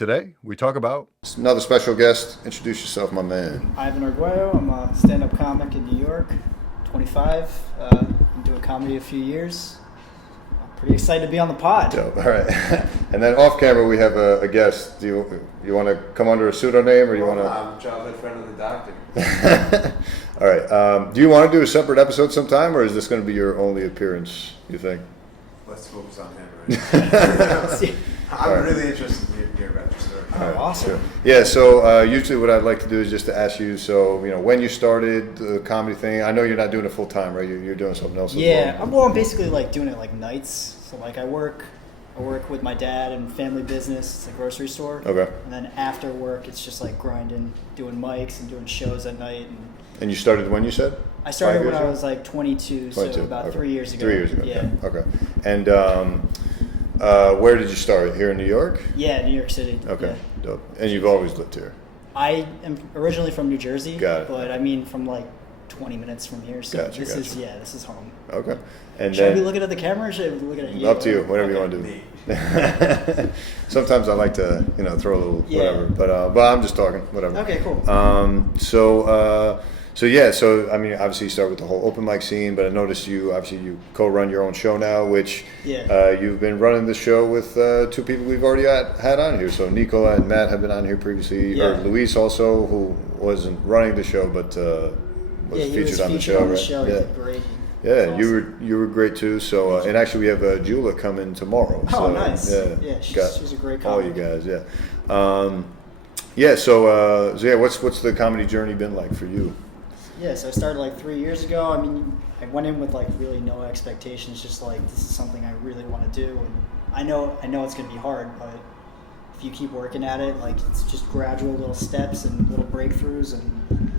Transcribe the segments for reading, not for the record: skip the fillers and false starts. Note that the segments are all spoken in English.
Today, we talk about another special guest. Introduce yourself, my man. Ivan Arguello. I'm a stand-up comic in New York, 25. Been doing comedy a few years. I'm pretty excited to be on the pod. Dope. All right. And then off camera, we have a guest. Do you want to come under a pseudonym, or you want to? I'm a childhood friend of the doctor. All right. Do you want to do a separate episode sometime, or is this going to be your only appearance, you think? Let's focus on him, right? I'm Right. really interested to hear about your story. Oh, awesome. Sure. Yeah, so usually what I'd like to do is just to ask you, so, when you started the comedy thing. I know you're not doing it full time, right? You're doing something else as Yeah, well. I'm basically like doing it like nights. So like I work with my dad in family business. It's a grocery store. Okay. And then after work, it's just like grinding, doing mics and doing shows at night. And And you started when, you said? I started 5 when years I ago? was like 22, 22, so about okay. 3 years ago. 3 years ago, Yeah. okay. And where did you start? Here in New York? Yeah, New York City. Okay, Yeah. dope. And you've always lived here? I am originally from New Jersey, Got it. but I mean from like 20 minutes from here. So Gotcha, this is gotcha. this is home. Okay. And Should I be then, looking at the camera or should I be looking at you? up to you, whatever you Okay. want to do. Me. Sometimes I like to, throw a little Yeah. whatever, but I'm just talking, whatever. Okay, cool. So I mean, obviously you start with the whole open mic scene, but I noticed you co-run your own show now, which Yeah. you've been running the show with two people we've already had on here. So Nicola and Matt have been on here previously, Yeah. or Luis also, who wasn't running the show, but was Yeah, he featured was on the featured show, on the right? show. He Yeah. did great. Yeah, That's you were great too. So and actually we have Jula coming tomorrow. Oh, so, nice. Yeah, Yeah, got she's a great all comic. you guys. Yeah, yeah. So yeah, what's the comedy journey been like for you? Yeah, so I started like 3 years ago. I mean, I went in with like really no expectations, just like this is something I really want to do, and I know it's gonna be hard, but if you keep working at it, like it's just gradual little steps and little breakthroughs, and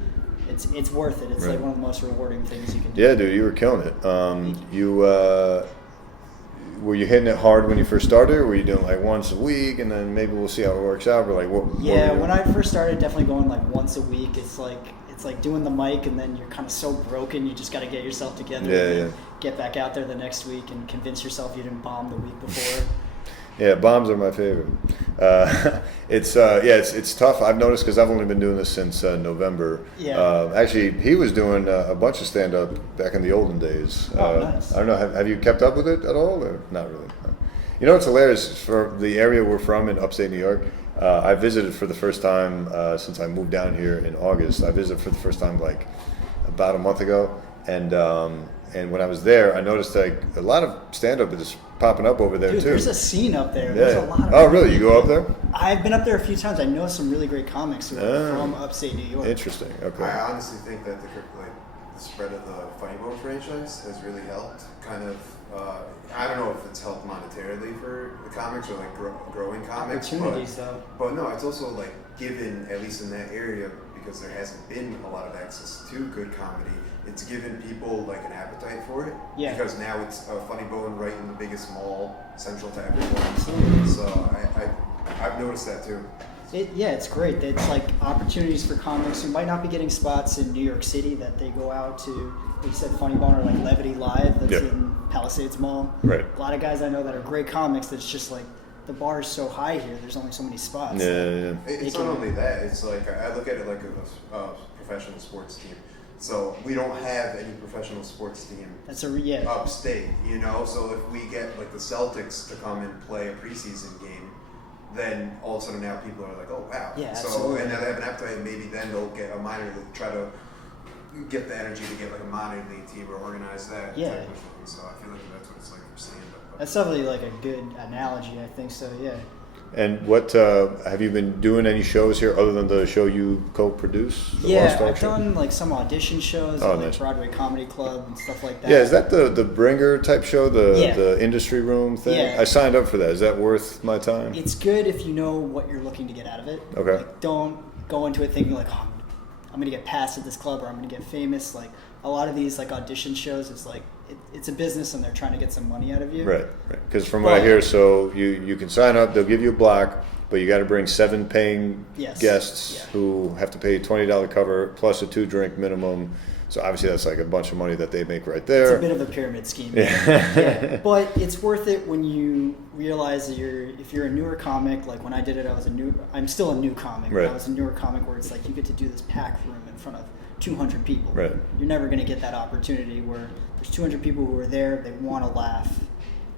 it's worth it. It's Right. like one of the most rewarding things you can do. Yeah, dude, you were killing it. You were you hitting it hard when you first started, or were you doing like once a week, and then maybe we'll see how it works out? Or like what? Yeah, when I first started, definitely going like once a week. It's like doing the mic, and then you're kind of so broken, you just got to get yourself together. Yeah, and then yeah. Get back out there the next week and convince yourself you didn't bomb the week before. Yeah, bombs are my favorite. It's tough. I've noticed because I've only been doing this since November. Yeah. Actually, he was doing a bunch of stand up back in the olden days. Oh, nice. I don't know. Have you kept up with it at all, or not really? You know what's hilarious for the area we're from in upstate New York? I visited for the first time since I moved down here in August. I visited for the first time like about a month ago, and when I was there, I noticed like a lot of stand up is popping up over there Dude, too. there's a scene up there. Yeah. There's a lot of. Oh, really? You go up there? I've been up there a few times. I know some really great comics who are from upstate New York. Interesting. Okay. I honestly think that the spread of the Funny Bone franchise has really helped. Kind of, I don't know if it's helped monetarily for the comics or like growing comics. Opportunities, though. But no, it's also like given, at least in that area, because there hasn't been a lot of access to good comedy, it's given people like an appetite for it. Yeah. Because now it's a Funny Bone right in the biggest mall, central to everyone. Absolutely. So I've noticed that too. It's great. It's like opportunities for comics who might not be getting spots in New York City that they go out to. Like you said, Funny Bone or like Levity Live that's Yeah. in Palisades Mall. Right. A lot of guys I know that are great comics that's just like the bar is so high here. There's only so many spots. Yeah. It's not only that. It's like I look at it like a professional sports team. So we don't have any professional sports team That's yeah. upstate, So if we get like the Celtics to come and play a preseason game, then all of a sudden now people are like, oh wow. Yeah, So absolutely. and now they have an appetite, and maybe then they'll get a minor league, try to get the energy to get like a minor league team or organize that. Yeah. Type of thing. So I feel like that's what it's like for stand up. That's definitely like a good analogy. I think so. Yeah. And what have you been doing any shows here other than the show you co-produce? The Yeah, Lost Dog I've show? done like some audition shows Oh, at like nice. Broadway Comedy Club and stuff like that. Yeah, is that the Bringer type show, Yeah. the industry room thing? Yeah. I signed up for that. Is that worth my time? It's good if you know what you're looking to get out of it. Okay. Like, don't go into it thinking like, oh, I'm gonna get passed at this club or I'm gonna get famous. Like a lot of these like audition shows, it's like it's a business and they're trying to get some money out of you. Right. Because from what I hear, so you can sign up, they'll give you a block, but you got to bring 7 paying Yes. guests Yeah. who have to pay $20 cover plus a 2-drink minimum. So obviously that's like a bunch of money that they make right It's there. a bit of a pyramid scheme. Yeah. But it's worth it when you realize that if you're a newer comic, like when I did it, I'm still a new comic. Right. I was a newer comic where it's like you get to do this pack room in front of 200 people. Right. You're never going to get that opportunity where there's 200 people who are there, they want to laugh,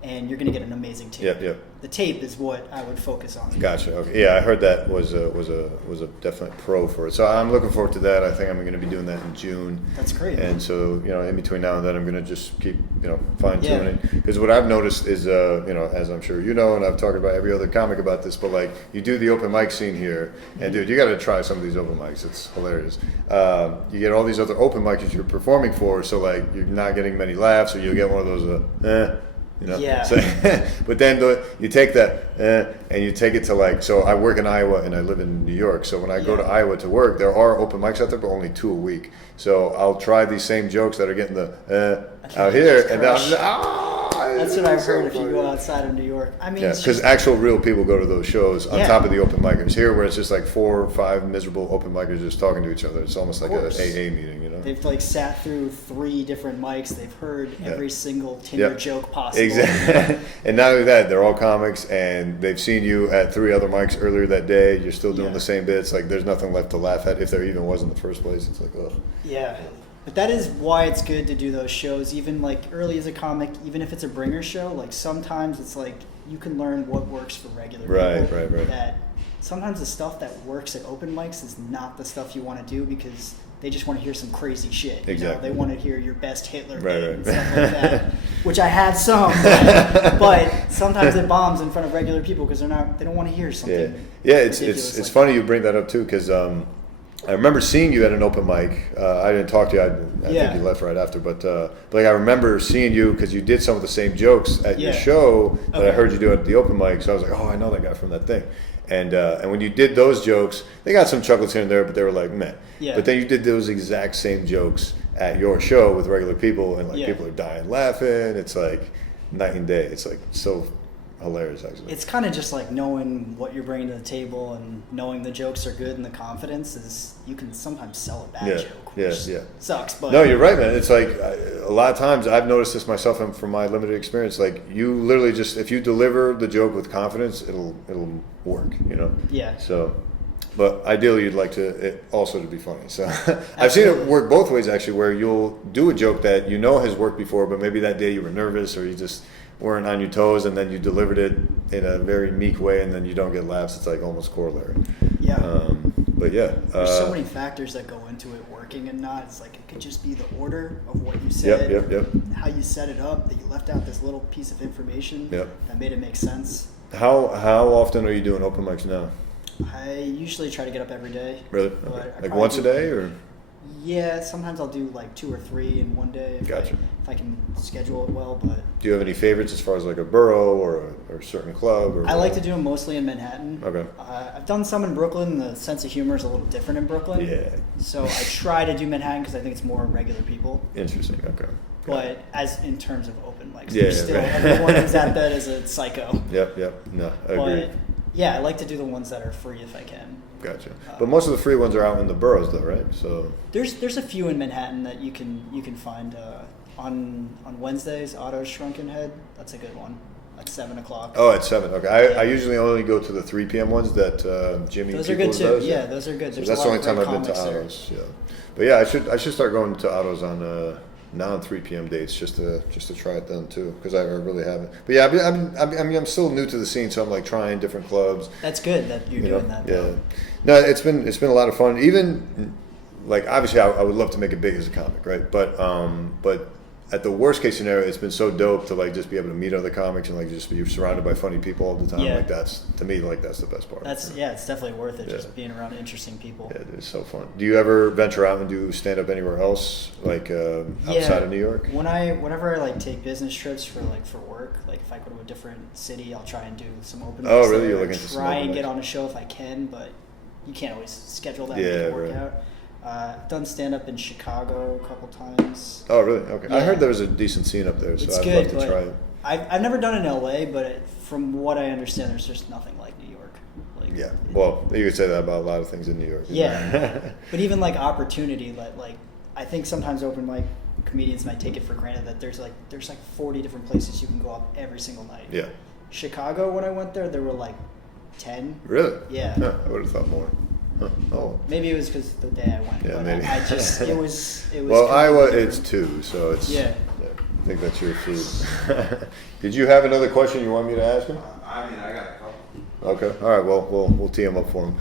and you're going to get an amazing tape. Yep. The tape is what I would focus on. Gotcha. Okay. Yeah, I heard that was a definite pro for it. So I'm looking forward to that. I think I'm going to be doing that in June. That's great. And so, in between now and then, I'm going to just keep, fine tuning. Because what I've noticed is, as I'm sure you know, and I've talked about every other comic about this, but like you do the open mic scene here, and dude, you got to try some of these open mics. It's hilarious. You get all these other open mics that you're performing for, so like you're not getting many laughs, or you'll get one of those, Yeah. So, but then you take that and you take it to like, so I work in Iowa and I live in New York. So when I go to Iowa to work, there are open mics out there, but only 2 a week. So I'll try these same jokes that are getting the out here, and then I'm just, that's what I've heard if you go outside of New York. I mean, yeah, because actual real people go to those shows on Yeah. top of the open micers. Here, where it's just like 4 or 5 miserable open micers just talking to each other, it's almost like a course. AA meeting, they've like sat through 3 different mics. They've heard every single Tinder Yep. joke possible. Exactly. And not only that, they're all comics, and they've seen you at 3 other mics earlier that day. You're still doing Yeah. the same bits. Like, there's nothing left to laugh at if there even was in the first place. It's like, ugh. Yeah. But that is why it's good to do those shows, even like early as a comic, even if it's a bringer show. Like sometimes it's like you can learn what works for regular people. Right. That sometimes the stuff that works at open mics is not the stuff you want to do because they just want to hear some crazy shit. Exactly. They want to hear your best Hitler Right, bit right. and stuff like that, which I had some, but sometimes it bombs in front of regular people because they don't want to hear something. Yeah. It's ridiculous like funny you bring that up too, because I remember seeing you at an open mic. I didn't talk to you. I think you left right after. But like I remember seeing you because you did some of the same jokes at your show that I heard you do at the open mic. So I was like, oh, I know that guy from that thing. And when you did those jokes, they got some chuckles here and there, but they were like, meh. Yeah. But then you did those exact same jokes at your show with regular people, and like people are dying laughing. It's like night and day. It's like so hilarious, actually. It's kind of just like knowing what you're bringing to the table and knowing the jokes are good and the confidence is you can sometimes sell a bad joke, which sucks. But no, you're right, man. It's like a lot of times I've noticed this myself and from my limited experience. Like you literally just if you deliver the joke with confidence, it'll work. Yeah. So, but ideally, you'd like it also to be funny. So I've seen it work both ways actually, where you'll do a joke that has worked before, but maybe that day you were nervous or you just weren't on your toes, and then you delivered it in a very meek way, and then you don't get laughs. It's like almost corollary. Yeah. But yeah, there's so many factors that go into it working and not. It's like it could just be the order of what you said, Yep. how you set it up, that you left out this little piece of information that made it make sense. How often are you doing open mics now? I usually try to get up every day. Really? But Okay. I Like probably once do- a day, or? Yeah, sometimes I'll do like 2 or 3 in one day if Gotcha. if I can schedule it well. But Do you have any favorites as far as like a borough or a certain club? Or I like to do them mostly in Manhattan. Okay. I've done some in Brooklyn. The sense of humor is a little different in Brooklyn. Yeah. So I try to do Manhattan because I think it's more regular people. Interesting. Okay. But as in terms of open mics, Yeah, there's still right. everyone who's at that is a psycho. Yep. No, I agree. But yeah, I like to do the ones that are free if I can. Gotcha. But most of the free ones are out in the boroughs, though, right? So There's a few in Manhattan that you can find on Wednesdays. Otto's Shrunken Head, that's a good one. At 7:00. Oh, at 7. Okay. I usually only go to the 3 p.m. ones that Jimmy. Those are good Peoples too. does. Yeah, those are good. So There's that's a the lot only of time great I've been to comics there. Otto's. Yeah. But yeah, I should start going to Otto's on now on 3 p.m. dates just to try it then too, because I really haven't. But yeah, I'm still new to the scene, so I'm like trying different clubs. That's good that you're doing that. Yeah. Though. No, it's been a lot of fun. Even like obviously I would love to make it big as a comic, right? But at the worst case scenario, it's been so dope to like just be able to meet other comics and like just be surrounded by funny people all the time. Yeah. Like that's to me like that's the best part. It's definitely worth it Yeah. just being around interesting people. Yeah, it is so fun. Do you ever venture out and do stand up anywhere else, like outside of New York? Whenever I like take business trips for work, like if I go to a different city, I'll try and do some open. Oh, mics really? there. You're I looking to some try open and get mics. on a show if I can, but you can't always schedule that Yeah, and make it work right. out. I've done stand up in Chicago a couple times. Oh, really? Okay. I Yeah. heard there was a decent scene up there, so It's I'd good, love to but try it. I've never done it in LA, but from what I understand, there's just nothing like New York. Like, Yeah. Well, you could say that about a lot of things in New York. Yeah. But even like opportunity, like I think sometimes open mic comedians might take it for granted that there's like 40 different places you can go up every single night. Yeah. Chicago, when I went there were like 10. Really? Yeah. Huh, I would have thought more. Huh. Oh. Maybe it was because the day I went. Yeah, but maybe. I just it was. Well, Iowa, completely it's different. 2, so it's. Yeah. I think that's your food. Did you have another question you want me to ask him? I mean, I got a couple. Okay. All right. Well, we'll tee him up for him.